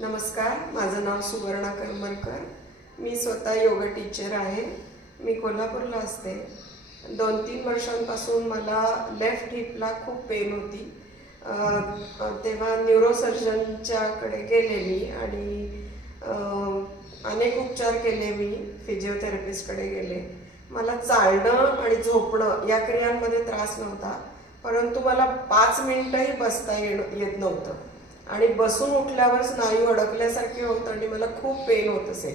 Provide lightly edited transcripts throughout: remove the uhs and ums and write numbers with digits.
नमस्कार, माझं नाव सुवर्णा करमरकर. मी स्वतः योगा टीचर आहे. मी कोल्हापूरला असते. 2-3 वर्षांपासून मला लेफ्ट हिपला खूप पेन होती. तेव्हा न्यूरोसर्जनच्याकडे गेले मी आणि अनेक उपचार केले. मी फिजिओथेरपिस्टकडे गेले. मला चालणं आणि झोपणं या क्रियांमध्ये त्रास नव्हता, परंतु मला 5 मिनिटंही बसता येत नव्हतं आणि बसून उठल्यावर स्नायू अडकल्यासारखे होत आणि मला खूप पेन होत असे.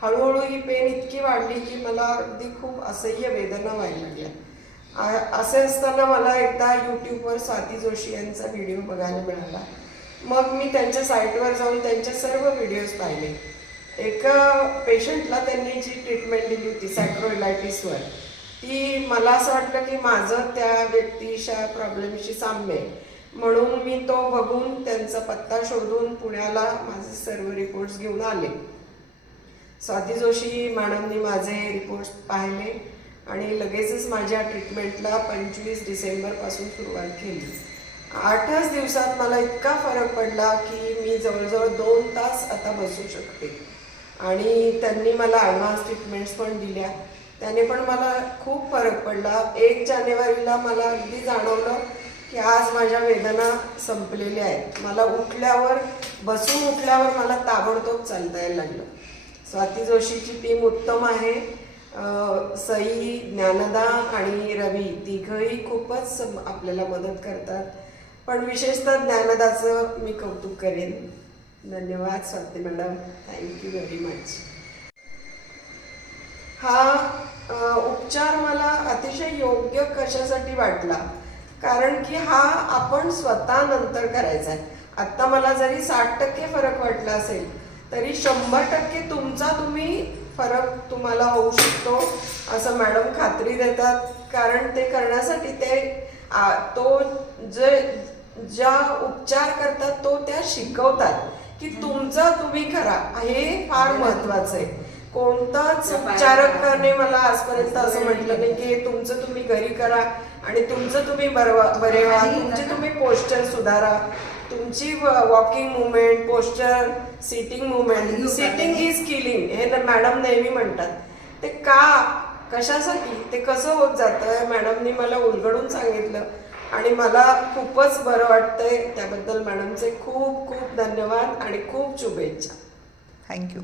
हळूहळू ही पेन इतकी वाढली की मला अगदी खूप असह्य वेदना व्हायला लागल्या. असे असताना मला एकदा यूट्यूबवर स्वाती जोशी यांचा व्हिडिओ बघायला मिळाला. मग मी त्यांच्या साईटवर जाऊन त्यांचे सर्व व्हिडिओज पाहिले. एका पेशंटला त्यांनी जी ट्रीटमेंट दिली होती सॅक्रोइलायटिसवर, ती मला असं वाटलं की माझं त्या व्यक्तीच्या प्रॉब्लेमशी साम्य आहे. म्हणून मी तो बघून त्यांचा पत्ता शोधून पुण्याला माझे सर्व रिपोर्ट्स घेऊन आले. स्वाती जोशी मॅडमनी माझे रिपोर्ट्स पाहिले आणि लगेचच माझ्या ट्रीटमेंटला 25 डिसेंबरपासून सुरुवात केली. 8च दिवसात मला इतका फरक पडला की मी जवळजवळ 2 तास आता बसू शकते आणि त्यांनी मला ॲडव्हान्स ट्रीटमेंट्स पण दिल्या. त्याने पण मला खूप फरक पडला. 1 जानेवारीला मला अगदी जाणवलं की आज माझ्या वेदना संपलेल्या आहेत. मला बसून उठल्यावर मला ताबडतोब चालता यायला लागलं. स्वाती जोशीची टीम उत्तम आहे. सई, ज्ञानदा आणि रवी तिघंही खूपच आपल्याला मदत करतात, पण विशेषतः ज्ञानदाचं मी कौतुक करेन. धन्यवाद Swati madam, thank you very much. हा उपचार मला अतिशय योग्य कशासाठी वाटला, कारण की हा आपण स्वतः नंतर करायचा आहे. आत्ता मला जरी 60% फरक वाटला असेल तरी 100% तुम्ही फरक तुम्हाला होऊ शकतो असं मॅडम खात्री देतात. कारण ते करण्यासाठी तो ज्या उपचार करतात तो त्या शिकवतात की तुमचा तुम्ही करा. हे फार महत्वाचं आहे. कोणताच उपचारकाने मला आजपर्यंत असं म्हटलं नाही की तुमचं तुम्ही घरी करा आणि तुमचं तुम्ही बरे व्हा, तुमचे तुम्ही पोस्चर सुधारा, तुमची walking movement, posture, sitting movement, sitting is killing हे मॅडम नेहमी म्हणतात. ते कशासाठी ते कसं होत जातं मॅडमनी मला उलगडून सांगितलं आणि मला खूपच बरं वाटतंय. त्याबद्दल मॅडमचे खूप खूप धन्यवाद आणि खूप शुभेच्छा. थँक्यू.